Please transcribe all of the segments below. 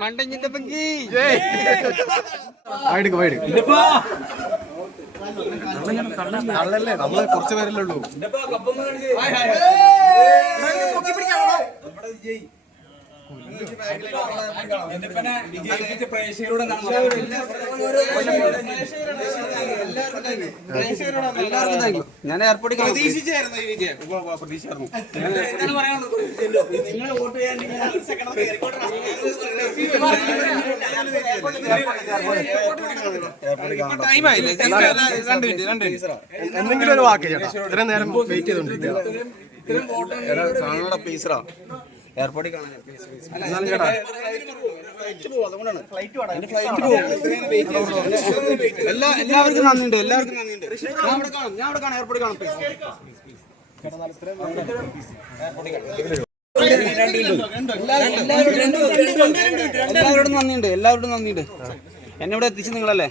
മണ്ടഞ്ഞിന്റെ പെങ്കി കള്ളല്ലേ നമ്മള് കുറച്ച് പേരല്ലേ ഉള്ളൂ. ഞാൻ എയർപോർട്ടിൽ പ്രതീക്ഷിച്ചായിരുന്നു ഈ വിജയം. പ്രതീക്ഷിച്ചായിരുന്നു. എന്തെങ്കിലും ഒരു വാക്ക് ചേട്ടാ, ഇത്രയും നേരം വെയിറ്റ് ചെയ്തോണ്ടിരിക്കുക. എയർപോർട്ടിൽ കാണാൻ എല്ലാവർക്കും നന്ദിയുണ്ട്, എല്ലാവർക്കും നന്ദിയുണ്ട്. ഞാൻ അവിടെ കാണാം, എയർപോർട്ടിൽ കാണാം. എല്ലാവരോടും നന്ദിയുണ്ട്, എല്ലാവരോടും നന്ദിയുണ്ട്. എന്നെ ഇവിടെ എത്തിച്ച് നിങ്ങളല്ലേ,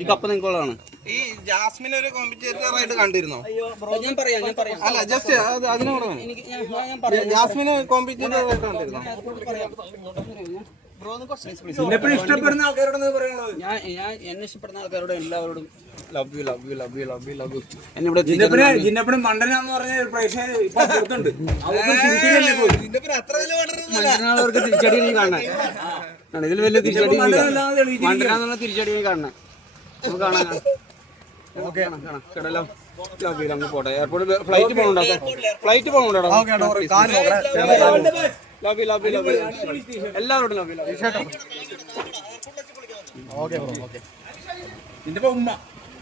ഈ കപ്പ് നിങ്ങൾക്കുള്ളതാണ്. ഈ ജാസ്മിൻ ഒരു കോമ്പറ്റേറ്റർ ആയിട്ട് കണ്ടിരുന്നോ? ഞാൻ പറയാം അല്ല, ജസ്റ്റ് അതിനോട് ജാസ്മിന് കോമ്പറ്റേറ്റർ ആയിട്ട് കണ്ടിരുന്നോ? ഇഷ്ടപ്പെടുന്ന ആൾക്കാരോട് ഞാൻ എന്നെ ഇഷ്ടപ്പെടുന്ന ആൾക്കാരോട് എല്ലാവരോടും love you love you love you love you love U. എന്നെ ഇവിടെ മണ്ടനാന്ന് പറഞ്ഞ മണ്ടനാളവർക്ക് തിരിച്ചടി നീ കാണാൻ ഇതിൽ വലിയ തിരിച്ചടി മണ്ടനാന്നുള്ള തിരിച്ചടി നീ കാണണേ. നമുക്ക് കാണാൻ കേടല്ലോ. ലവ് യു അങ്ങ് പോട്ടെ. എയർപോർട്ടിൽ ഫ്ലൈറ്റ് പോകണുണ്ടോ? ഫ്ലൈറ്റ് പോകണുണ്ടോ? Love you love you love you എല്ലാവരോടും ലവ് യു ലവ് യു. ഉമ്മ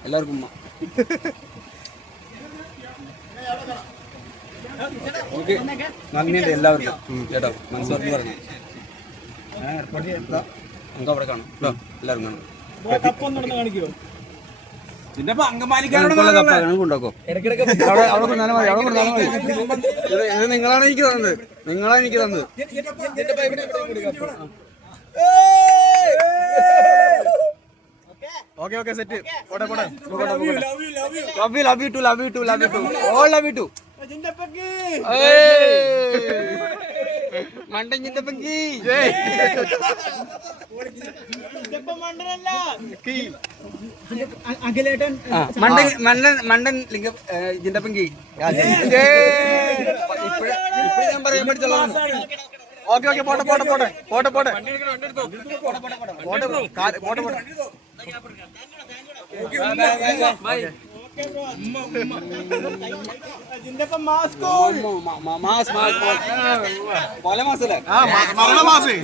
എല്ലാവർക്കും ഉമ്മ. നന്ദിയുണ്ട് എല്ലാവർക്കും ചേട്ടാ, മനസ്സിലാക്കി പറഞ്ഞു. നമുക്ക് അവിടെ കാണാം കേട്ടോ, എല്ലാവരും കാണാം. ഉണ്ടാക്കോ നിങ്ങളാണ് എനിക്ക് തന്നത്, നിങ്ങളാണ് എനിക്ക് തന്നത്. Okay set. Love you too love you too love you to all love you too. മണ്ടഞ്ഞിന്റെ പെങ്കി മണ്ടൻ ലിംഗം ജിന്റെ പെങ്കി. ഇപ്പഴും ഞാൻ പറയാൻ പഠിച്ചോളാം. ഓക്കെ പോട്ടെ മാസല്ലേ? മരണമാസേ.